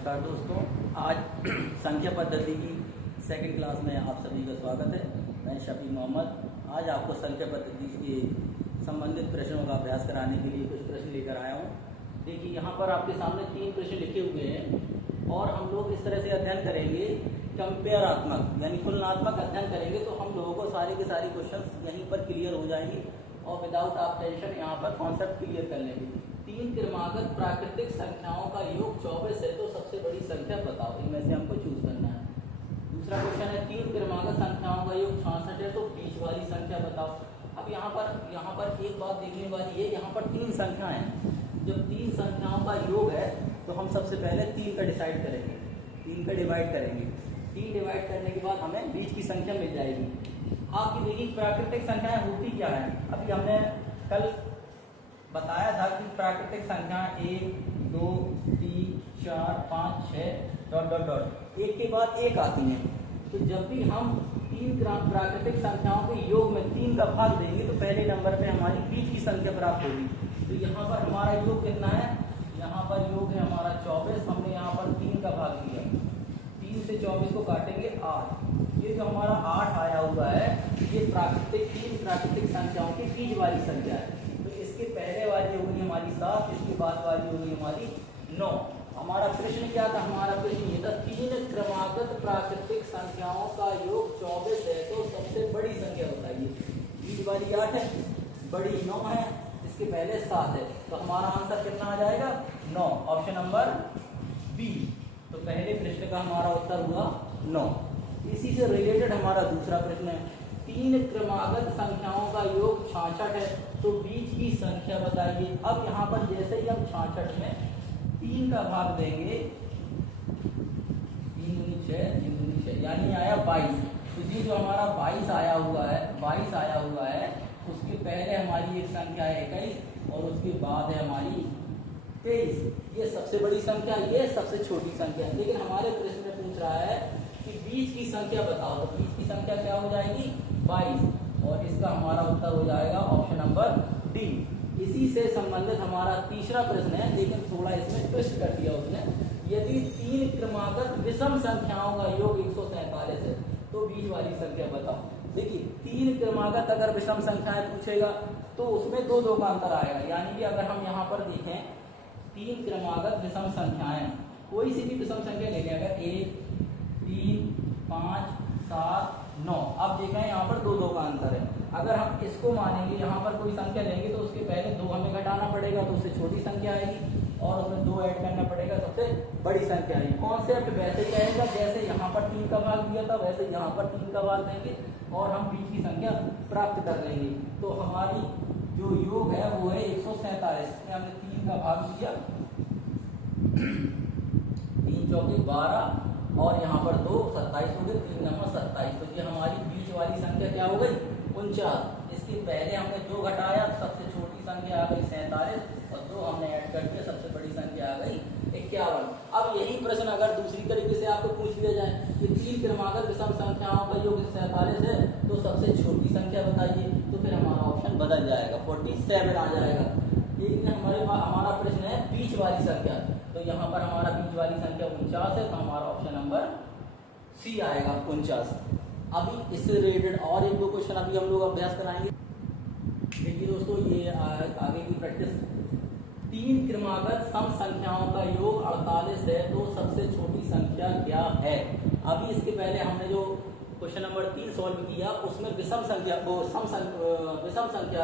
नमस्कार दोस्तों, आज संख्या पद्धति की सेकंड क्लास में आप सभी का स्वागत है। मैं शफी मोहम्मद आज आपको संख्या पद्धति के संबंधित प्रश्नों का अभ्यास कराने के लिए कुछ प्रश्न लेकर आया हूँ। देखिए, यहाँ पर आपके सामने 3 प्रश्न लिखे हुए हैं और हम लोग इस तरह से अध्ययन करेंगे, कंपेयरात्मक यानी तुलनात्मक अध्ययन करेंगे, तो हम लोगों को सारे के सारे क्वेश्चन यहीं पर क्लियर हो जाएंगे और विदाउट आप टेंशन यहाँ पर कॉन्सेप्ट क्लियर कर लेंगे। 3 क्रमागत प्राकृतिक संख्याओं का योग 24 है, तो सबसे बड़ी संख्या बताओ, इनमें से हमको चूज करना है। दूसरा क्वेश्चन है 3 क्रमागत संख्याओं का योग 66 है, तो बीच वाली संख्या बताओ। अब यहाँ पर एक बात देखने वाली है, यहाँ पर 3 संख्याएं हैं। जब 3 संख्याओं का योग है तो हम सबसे पहले 3 का डिसाइड करेंगे, 3 का डिवाइड करेंगे। 3 डिवाइड करने के बाद हमें बीच की संख्या मिल जाएगी। आपकी देखिए प्राकृतिक संख्याएं होती क्या है, अभी हमने कल बताया था कि प्राकृतिक संख्या 1, 2, 3, 4, 5, 6 डॉट डॉट डॉट एक के बाद एक आती हैं। तो जब भी हम 3 प्राकृतिक संख्याओं के योग में 3 का भाग देंगे तो पहले नंबर पे हमारी बीच की संख्या प्राप्त होगी। तो यहाँ पर हमारा योग कितना है, यहाँ पर योग है हमारा 24। हमने यहाँ पर 3 का भाग दिया, 3 से 24 को काटेंगे 8। ये जो हमारा 8 आया हुआ है, ये 3 प्राकृतिक संख्याओं की बीच वाली संख्या है। तो इसके पहले वाली होगी हमारी 7, इसके बाद वाली होगी हमारी 9। हमारा प्रश्न क्या था, हमारा प्रश्न ये था 3 क्रमागत प्राकृतिक संख्याओं का योग 24 है, तो सबसे बड़ी संख्या बताइए। बीच वाली 8 है, बड़ी 9 है, इसके पहले 7 है, तो हमारा आंसर कितना आ जाएगा 9, ऑप्शन नंबर बी। तो पहले प्रश्न का हमारा उत्तर हुआ 9। इसी से रिलेटेड हमारा दूसरा प्रश्न है 3 क्रमागत संख्याओं का योग 66 है, तो बीच की संख्या बताइए। अब यहाँ पर जैसे ही हम 66 में 3 का भाग देंगे, 3 दूनी 6 यानी आया 22। तो ये जो हमारा 22 आया हुआ है, उसके पहले हमारी एक संख्या है 21 और उसके बाद है हमारी 23। ये सबसे बड़ी संख्या, ये सबसे छोटी संख्या है। लेकिन हमारे प्रश्न में पूछ रहा है कि बीच की संख्या बताओ, तो बीच की संख्या क्या हो जाएगी 22, और इसका हमारा उत्तर हो जाएगा ऑप्शन नंबर डी। इसी से संबंधित हमारा तीसरा प्रश्न है, लेकिन थोड़ा इसमें ट्विस्ट कर दिया उसने। यदि 3 क्रमागत विषम संख्याओं का योग 147 है, तो बीच वाली संख्या बताओ। देखिए, 3 क्रमागत अगर विषम संख्याएं पूछेगा तो उसमें 2 का अंतर आएगा। यानी कि अगर हम यहाँ पर देखें 3 क्रमागत विषम संख्याएं, कोई सी भी विषम संख्या ले लें, अगर 1, 3, 5, 7, 9। अब देख रहे हैं यहाँ पर 2 का अंतर है। अगर हम इसको मानेंगे, यहाँ पर कोई संख्या लेंगे तो उसके पहले 2 हमें घटाना पड़ेगा, तो उससे छोटी संख्या आएगी, और उसमें 2 ऐड करना पड़ेगा, सबसे बड़ी संख्या आएगी। कॉन्सेप्ट वैसे ही आएगा, जैसे यहाँ पर 3 का भाग दिया था वैसे यहाँ पर 3 का भाग देंगे और हम बीच की संख्या प्राप्त कर लेंगे। तो हमारी जो योग है वो है 147 में हमने 3 का भाग दिया, 3 चौके 12 और यहाँ पर 2 27 हो गए, 3 नंबर 27। तो ये हमारी बीच वाली संख्या क्या हो गई 49। इसके पहले हमने 2 घटाया, सबसे छोटी संख्या आ गई 47 और 2 हमने ऐड कर दिया, सबसे बड़ी संख्या आ गई 51। अब यही प्रश्न अगर दूसरी तरीके से आपको पूछ लिया जाए कि 3 क्रमागत विषम संख्याओं का योग 47 है, तो सबसे छोटी संख्या बताइए, तो फिर हमारा ऑप्शन बदल जाएगा, 47 आ जाएगा। लेकिन हमारा प्रश्न है बीच वाली संख्या, तो यहाँ पर हमारा बीच वाली संख्या 49 है, तो हमारा ऑप्शन नंबर सी आएगा 49। अभी इससे रिलेटेड और 1-2 क्वेश्चन अभी हम लोग अभ्यास कराएंगे। देखिए दोस्तों, ये आगे की प्रैक्टिस। 3 क्रमागत सम संख्याओं का योग 48 है, तो सबसे छोटी संख्या क्या है। अभी इसके पहले हमने जो क्वेश्चन नंबर 3 सॉल्व किया उसमें विषम संख्या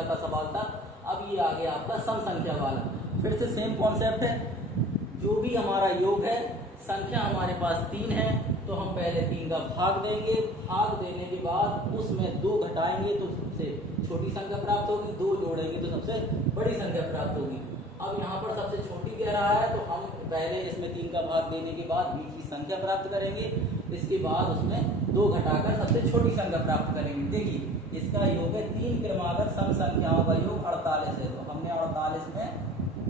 का सवाल था। अब ये आ गया आपका सम संख्या वाला। फिर से सेम कॉन्सेप्ट है, जो भी हमारा योग है, संख्या हमारे पास 3 है, तो हम पहले 3 का भाग देंगे, भाग देने के बाद उसमें 2 घटाएंगे तो सबसे छोटी संख्या प्राप्त होगी, 2 जोड़ेंगे तो सबसे बड़ी संख्या प्राप्त होगी। अब यहाँ पर सबसे छोटी कह रहा है, तो हम पहले इसमें 3 का भाग देने के बाद बीच की संख्या प्राप्त करेंगे, इसके बाद उसमें 2 घटाकर सबसे छोटी संख्या प्राप्त करेंगे। देखिए, इसका योग है 3 क्रमागत सम संख्याओं का योग 48 है, तो हमने 48 में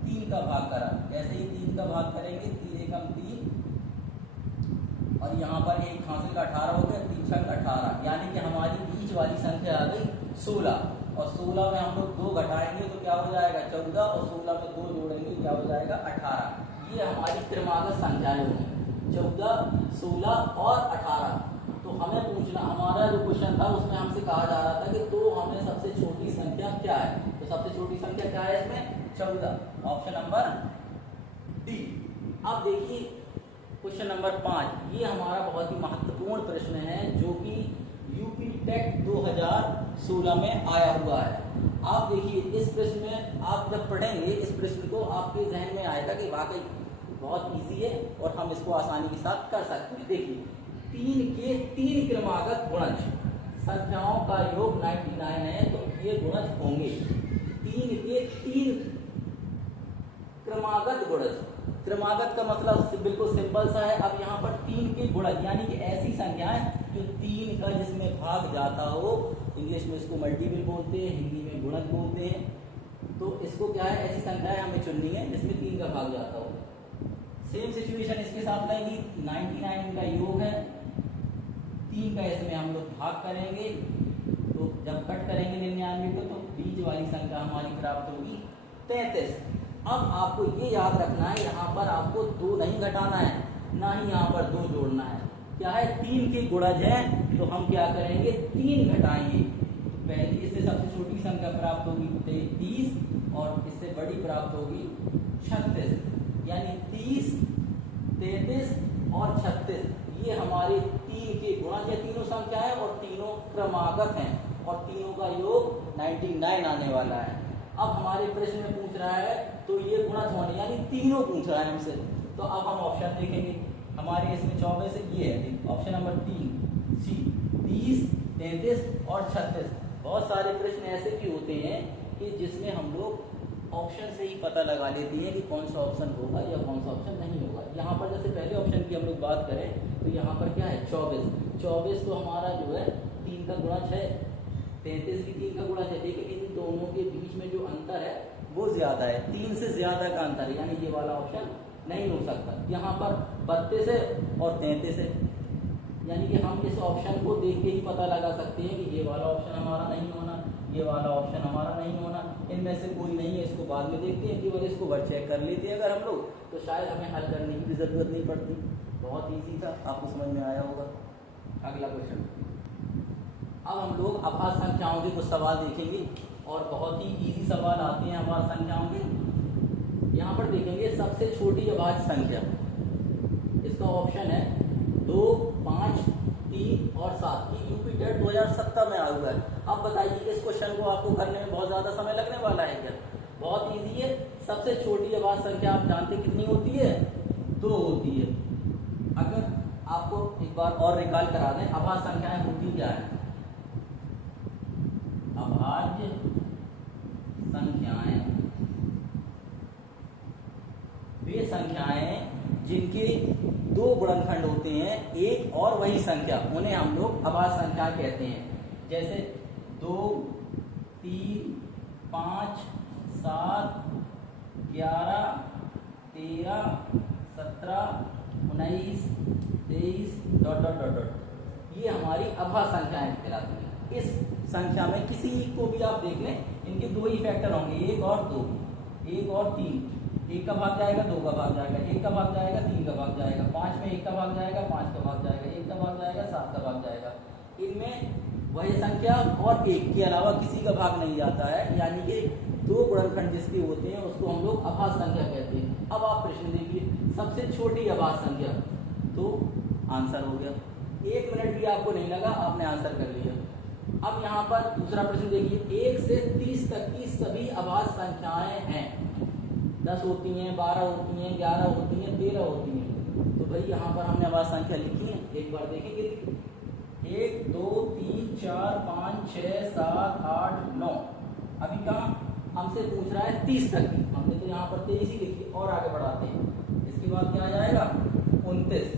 3 का भाग करा। जैसे ही 3 का भाग करेंगे, 3 एकम 3 और यहाँ पर 1 हासिल का 18 हो गया, 3 छक 18, यानी कि हमारी बीच वाली संख्या आ गई 16। और 16 में हम लोग 2 घटाएंगे तो क्या हो जाएगा 14, और 16 में 2 जोड़ेंगे क्या हो जाएगा 18। ये हमारी क्रमागत संख्याएं होंगी। 14, 16 और 18। तो हमें पूछना, हमारा जो क्वेश्चन था उसमें हमसे कहा जा रहा था कि तो हमें सबसे छोटी संख्या क्या है, तो सबसे छोटी संख्या क्या है इसमें 14, ऑप्शन नंबर डी। अब देखिए क्वेश्चन नंबर 5, ये हमारा बहुत ही महत्वपूर्ण प्रश्न है जो कि यूपी टेक 2016 में आया हुआ है। आप देखिए इस प्रश्न में आप जब पढ़ेंगे इस प्रश्न को आपके जहन में आएगा कि वाकई बहुत इजी है और हम इसको आसानी के साथ कर सकते हैं। देखिए 3 के 3 क्रमागत गुणज, संख्याओं का योग 99 है तो ये गुणज होंगे 3 के 3 क्रमागत गुणज। क्रमागत का मतलब बिल्कुल सिंपल सा है। अब यहाँ पर 3 के गुणज यानी कि ऐसी संख्याएं जो 3 का जिसमें भाग जाता हो, इंग्लिश में इसको मल्टीपल बोलते हैं, हिंदी में गुणज बोलते हैं। तो इसको क्या है, ऐसी संख्याएं हमें चुननी है जिसमें 3 का भाग जाता हो। सेम सिचुएशन इसके साथ रहेगी, 99 का योग है, 3 का इसमें हम लोग भाग करेंगे, तो जब कट करेंगे 99 को तो बीच वाली संख्या हमारी प्राप्त होगी 33। अब आपको ये याद रखना है, यहाँ पर आपको 2 नहीं घटाना है, ना ही यहाँ पर 2 जोड़ना है। क्या है, 3 के गुणज है तो हम क्या करेंगे 3 घटाएंगे। तो पहली इससे सबसे छोटी संख्या प्राप्त होगी 33 और इससे बड़ी प्राप्त होगी 36, यानी 30, 33 और 36 ये हमारे 3 के गुणज है। तीनों संख्याएं और तीनों क्रमागत हैं और तीनों का योग 99 आने वाला है। अब हमारे प्रश्न में पूछ रहा है तो ये गुणज होने यानी तीनों पूछ रहा है हमसे। तो अब हम ऑप्शन देखेंगे, हमारे इसमें 24 ये है ऑप्शन नंबर 3 सी, 30, 33 और 36। बहुत सारे प्रश्न ऐसे भी होते हैं कि जिसमें हम लोग ऑप्शन से ही पता लगा लेते हैं कि कौन सा ऑप्शन होगा या कौन सा ऑप्शन नहीं होगा। यहाँ पर जैसे पहले ऑप्शन की हम लोग बात करें तो यहाँ पर क्या है 24 तो हमारा जो है 3 का गुणज है, 33 भी 3 का गुणज है, लेकिन इन दोनों के बीच में जो अंतर है वो ज्यादा है, 3 से ज्यादा का अंतर है, यानी ये वाला ऑप्शन नहीं हो सकता। यहाँ पर 32 है और 33 है, यानी कि हम इस ऑप्शन को देख के ही पता लगा सकते हैं कि ये वाला ऑप्शन हमारा नहीं होना, ये वाला ऑप्शन हमारा नहीं होना, इनमें से कोई नहीं है। इसको बाद में देखते हैं, केवल इसको वर्ड चेक कर लेते हैं अगर हम लोग, तो शायद हमें हल करने की भी जरूरत नहीं पड़ती। बहुत ईजी था, आपको समझ में आया होगा। अगला क्वेश्चन, अब हम लोग अभाज्य संख्याओं के कुछ सवाल देखेंगे और बहुत ही इजी सवाल आते हैं अभाज्य संख्याओं के। यहाँ पर देखेंगे सबसे छोटी अभाज्य संख्या, इसका ऑप्शन है 2, 5, 3 और 7। ये यूपी टेट 2017 में आया हुआ है। अब बताइए इस क्वेश्चन को आपको करने में बहुत ज्यादा समय लगने वाला है क्या? बहुत इजी है। सबसे छोटी अभाज्य संख्या आप जानते कितनी होती है? 2 होती है। अगर आपको एक बार और रिकॉल करा दें, अभाज्य संख्याएं होती क्या है? अभाज्य संख्याएं वे संख्याएं जिनके 2 गुणनखंड होते हैं, एक और वही संख्या, उन्हें हम लोग अभाज्य संख्या कहते हैं। जैसे 2, 3, 5, 7, 11, 13, 17, 19, 23 ... ये हमारी अभाज्य संख्याएं कहलाती हैं। इस संख्या में किसी को भी आप देख लें, इनके 2 ही फैक्टर होंगे, 1 और 2, 1 और 3। 1 का भाग जाएगा, 2 का भाग जाएगा, 1 का भाग जाएगा, 3 का भाग जाएगा, 5 में 1 का भाग जाएगा, 5 का भाग जाएगा, 1 का भाग जाएगा, 7 का भाग जाएगा। इनमें वही संख्या और 1 के अलावा किसी का भाग नहीं जाता है, यानी कि 2 गुणनखंड जिसके होते हैं उसको हम लोग अभाज्य संख्या कहते हैं। अब आप प्रश्न देखिए, सबसे छोटी अभाज्य संख्या, तो आंसर हो गया। 1 मिनट भी आपको नहीं लगा, आपने आंसर कर लिया। अब यहाँ पर दूसरा प्रश्न देखिए, 1 से 30 तक की सभी अभाज्य संख्याएं हैं। 10 होती हैं, 12 होती हैं, 11 होती हैं, 13 होती हैं। तो भाई यहाँ पर हमने अभाज्य संख्या लिखी है, एक बार देखेंगे। 1, 2, 3, 4, 5, 6, 7, 8, 9। अभी कहाँ हमसे पूछ रहा है 30 तक की, हमने तो यहाँ पर 23 ही लिखी। और आगे बढ़ाते हैं, इसके बाद क्या आ जाएगा 29,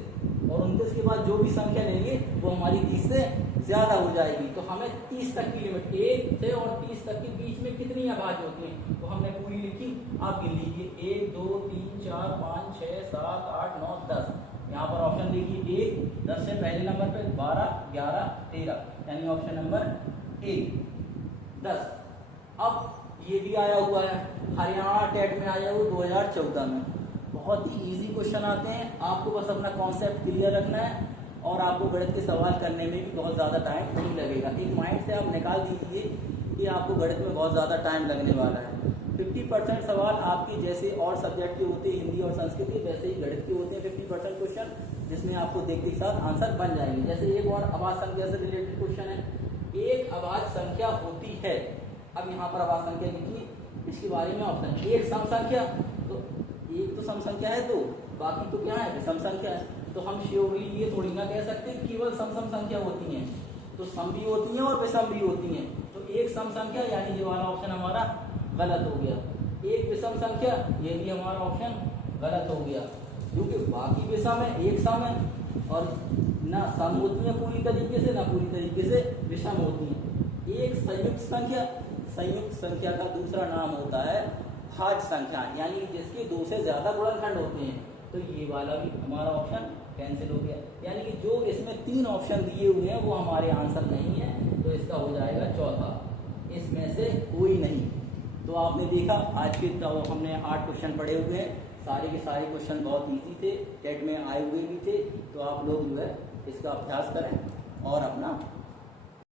और 29 के बाद जो भी संख्या लेंगे वो हमारी 30 से ज्यादा हो जाएगी। तो हमें 30 तक की लिमिट, 1 से और 30 तक के बीच में कितनी अभाज्य होती हैं, तो हमने पूरी लिखी। आप गिन लीजिए, 1, 2, 3, 4, 5, 6, 7, 8, 9, 10। यहाँ पर ऑप्शन देखिए 1, 10 से पहले नंबर पे 12, 11, 13, यानी ऑप्शन नंबर ए 10। अब ये भी आया हुआ है, हरियाणा टेट में आया हुआ 2014 में। बहुत ही इजी क्वेश्चन आते हैं, आपको बस अपना कॉन्सेप्ट क्लियर रखना है और आपको गणित के सवाल करने में भी बहुत ज़्यादा टाइम नहीं लगेगा। एक माइंड से आप निकाल दीजिए कि आपको गणित में बहुत ज़्यादा टाइम लगने वाला है। 50% सवाल आपके जैसे और सब्जेक्ट के होते हैं, हिंदी और संस्कृत के, वैसे ही गणित के होते हैं 50% क्वेश्चन, जिसमें आपको देखते के साथ आंसर बन जाएंगे। जैसे एक और आवाज संख्या से रिलेटेड क्वेश्चन है, एक आवाज संख्या होती है। अब यहाँ पर आवाज संख्या लिखिए, इसके बारे में ऑप्शन, एक सम संख्या, तो एक तो सम संख्या है, दो बाकी तो क्या है, विषम संख्या है। तो हम श्योरली ये थोड़ी ना कह सकते केवल सम संख्या होती हैं, तो सम भी होती हैं और विषम भी होती हैं। तो एक सम संख्या यानी ये वाला ऑप्शन हमारा गलत हो गया। एक विषम संख्या, ये भी हमारा ऑप्शन गलत हो गया, क्योंकि बाकी विषम है, एक सम है, और ना सम होती है पूरी तरीके से, ना पूरी तरीके से विषम होती है। एक संयुक्त संख्या, संयुक्त संख्या का दूसरा नाम होता है भाज्य संख्या, यानी जिसके दो से ज्यादा गुणनखंड होते हैं। तो ये वाला भी हमारा ऑप्शन कैंसिल हो गया, यानी कि जो इसमें 3 ऑप्शन दिए हुए हैं वो हमारे आंसर नहीं है, तो इसका हो जाएगा चौथा, इसमें से कोई नहीं। तो आपने देखा आज के तो हमने 8 क्वेश्चन पढ़े हुए हैं, सारे के सारे क्वेश्चन बहुत इजी थे, टेट में आए हुए भी थे। तो आप लोग जो है इसका अभ्यास करें और अपना